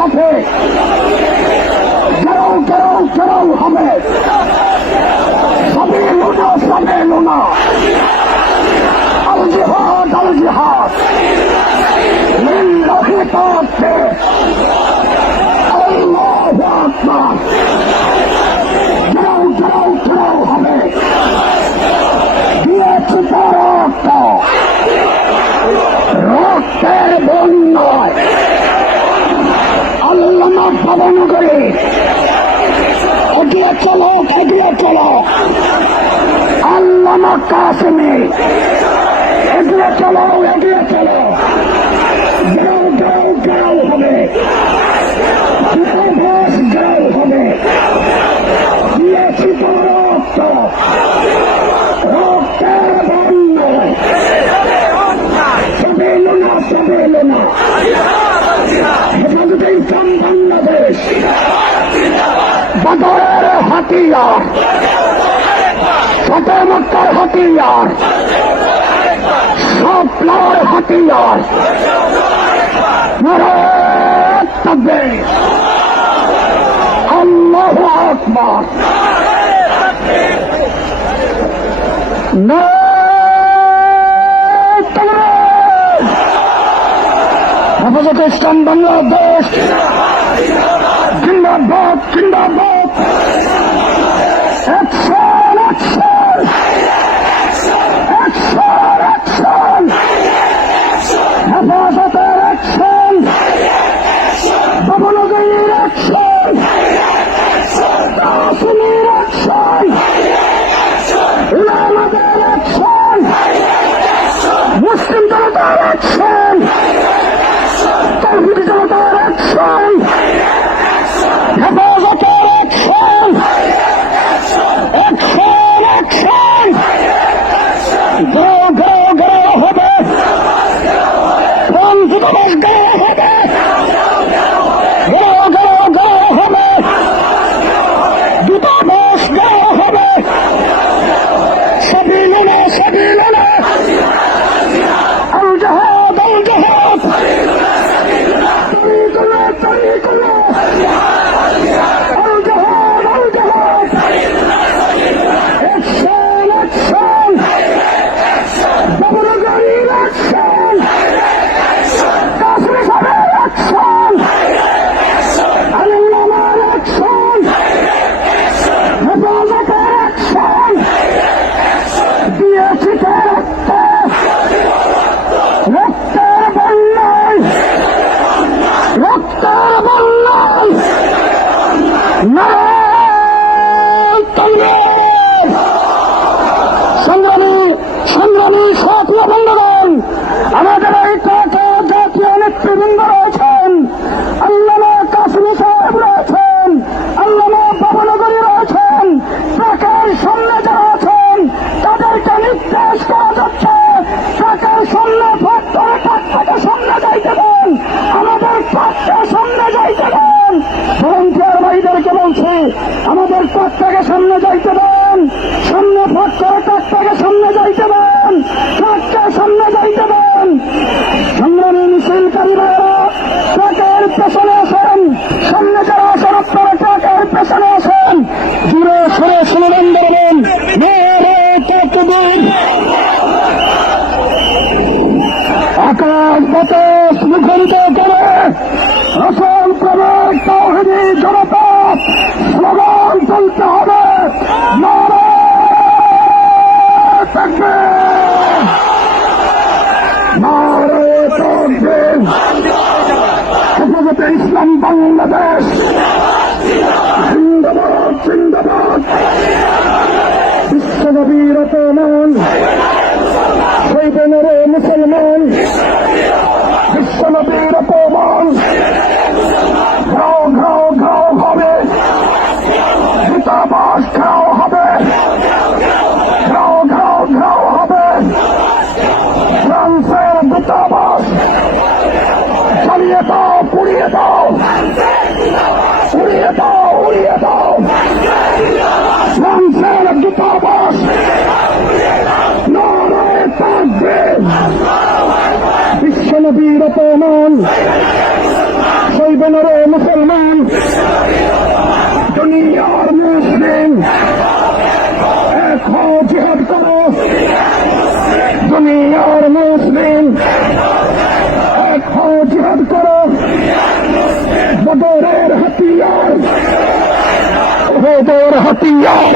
সাথে গেরাও গেরাও গেরাও হবে। সবে লোনা আল জিহাদ লিল্লাহি তাকবীর আল্লাহু আকবার। গেরাও গেরাও গেরাও হবে। দিয়েছি রক্তের বন্যায় আল্লামা ভবনগরে এগিয়ে চলো এগিয়ে চলো। আল্লামা কাসেমে এগিয়ে চলো এগিয়ে চলো। গেরাও গেরাও গেরাও হবে। ঘোষ গেরাও হবে। দিয়েছি রক্তের বন্যায় সবে লোনা হেফাজতে ইসলাম বাংলাদেশ বদরের হাতিয়ার, ফতেহ মক্কার হাতিয়ার, স্বপ্নের হাতিয়ার। নারায়ে তাকবীর আল্লাহু আকবার। হেফাজতে ইসলাম বাংলাদেশ জিন্দাবাদ জিন্দাবাদ। Action action action action. হেফাজতের অ্যাকশন, ভবনগরীর অ্যাকশন, কাসেমের অ্যাকশন, উলামাদের অ্যাকশন, মুসলিম জনতার অ্যাকশন, তৌহিদি জনতার অ্যাকশন, হেফাজতের অ্যাকশন, অ্যাকশন অ্যাকশন। গেরাও গেরাও গেরাও হবে। দূতাবাস গেরাও হবে। গেরাও গেরাও গেরাও হবে। দূতাবাস গেরাও হবে। সবই লোনা আল জিহাদ তরিকুল্লাহ আল জিহাদ। Action action. ভবনগরীর অ্যাকশন, কাসেম সাহেবের অ্যাকশন, আল্লামার অ্যাকশন, হেফাজতের অ্যাকশন। দিয়েছি রক্তের বন্যায় রক্তের বন্যায়। নারায়ে তাকবীর। সংগ্রামী সংগ্রামী সাথী বন্ধুগণ, আমাদের এই জাতীয় নেতৃবৃন্দ রয়েছেন। আল্লামা কাসেমী সাহেব রয়েছেন, আল্লামা ভবনগরী রয়েছেন। ট্রাকের সামনে যারা আছেন তাদেরকে নির্দেশ করা যাচ্ছে ট্রাকের সামনে ফাঁক করে ট্রাকটাকে সামনে যাইতে দেন, আমাদের ট্রাকটা সামনে যাইতে দেন। ভলান্টিয়ার ভাইদেরকে বলছি আমাদের ট্রাকটাকে সামনে যাইতে দেন, সামনে ফাঁক করে ট্রাকটাকে সামনে যাইতে দেন, ট্রাকটা সামনে যাইতে দেন। সংগ্রামী মিছিলকারী ভাইয়েরা ট্রাকের পেছনে আসেন, সামনে যারা আসেন আপনারা ট্রাকের পেছনে আসেন। জুড়ে সরে স্লোগান দেবেন নারায়ে তাকবীর। আকাশ বাতাস মুখরিত করে রাসূল প্রেমিক তাওহীদি জনতা স্লোগান তুলতে হবে নারায়ে তাকবীর নারায়ে তাকবীর। হেফাজতে ইসলাম বাংলাদেশ জিন্দাবাদ জিন্দাবাদ। বিশ্বনবী রতমান শহীদে নূরে মুসলমান, বিশ্বনবী রতমান। ঘাও ঘাও ঘাও হবে। দূতাবাস ঘাও হবে। ঘাও ঘাও ঘাও হবে। ফ্রান্সের দূতাবাস জ্বালিয়ে দাও, পুড়িয়ে দাও, উড়িয়ে দাও, উড়িয়ে দাও। ফ্রান্সের দূতাবাস নারায়ে তাকবীর। বিশ্বনবী রতমান শহীদে শোনো মুসলমান, দুনিয়ার মুসলিম এক হও, জিহাদ করো। দুনিয়ার মুসলিম এক হও, জিহাদ করো। বদরের হাতিয়ার, উহুদের হাতিয়ার